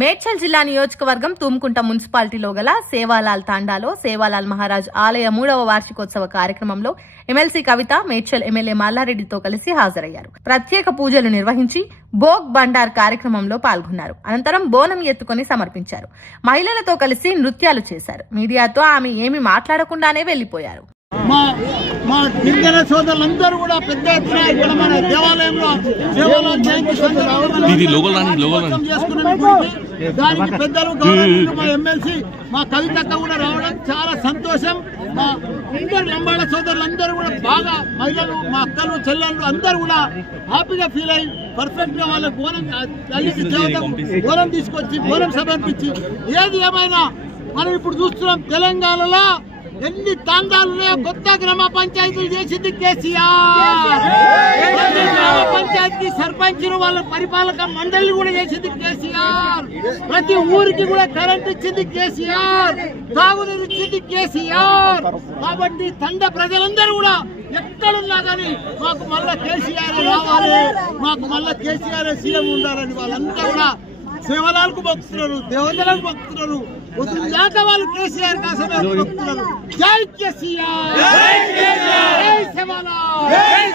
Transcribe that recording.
మేడ్చల్ జిల్లా నియోజకవర్గం తుమ్కుంట మున్సిపాలిటీలో గల సేవాలాల్ తాండాలో సేవాలాల్ మహారాజ్ ఆలయ మూడవ వార్షికోత్సవ కార్యక్రమంలో ఎమ్మెల్సీ కవిత మేడ్చల్ ఎమ్మెల్యే మల్లారెడ్డితో కలిసి హాజరయ్యారు. ప్రత్యేక పూజలు నిర్వహించి భోగ్ బండార్ కార్యక్రమంలో పాల్గొన్నారు. అనంతరం బోనం ఎత్తుకొని సమర్పించారు. మహిళలతో కలిసి నృత్యాలు చేశారు. మీడియాతో ఆమె ఏమి మాట్లాడకుండానే వెళ్ళిపోయారు మా మా గిరిజన సోదరులందరూ కూడా పెద్ద ఎత్తున ఇక్కడ మన దేవాలయంలో సేవలో జయంతి సందర్భంగా దానికి పెద్దలు మా ఎమ్మెల్సీ మా కవితక్క కూడా రావడం చాలా సంతోషం. మా అందరు లంబాడ సోదరులందరూ కూడా బాగా మహిళలు మా అక్కలు చెల్లెళ్ళు అందరూ కూడా హ్యాపీగా ఫీల్ అయ్యి పర్ఫెక్ట్గా వాళ్ళ బోనం తల్లికి బోనం తీసుకొచ్చి బోనం సమర్పించి ఏది ఏమైనా మనం ఇప్పుడు చూస్తున్నాం తెలంగాణలో ఎన్ని తాండాలు కొత్త గ్రామ పంచాయతీలు చేసింది కేసీఆర్. గ్రామ పంచాయతీ సర్పంచ్ వాళ్ళ పరిపాలక మండలి కూడా చేసింది కేసీఆర్. ప్రతి ఊరికి కూడా కరెంట్ ఇచ్చింది కేసీఆర్. తాగునీరు ఇచ్చింది కేసీఆర్. కాబట్టి తండ ప్రజలందరూ కూడా ఎక్కడున్నా కానీ మాకు మళ్ళా కేసీఆర్ రావాలి. మాకు మళ్ళా కేసీఆర్ సీఎం ఉండాలని వాళ్ళంతా కూడా సేవలాలకు భక్తున్నారు దేవతలకు భక్తున్నారు దాకా వాళ్ళు కేసీఆర్ కోసమే భక్తున్నారు జై కేసీఆర్! జై సేవలాల్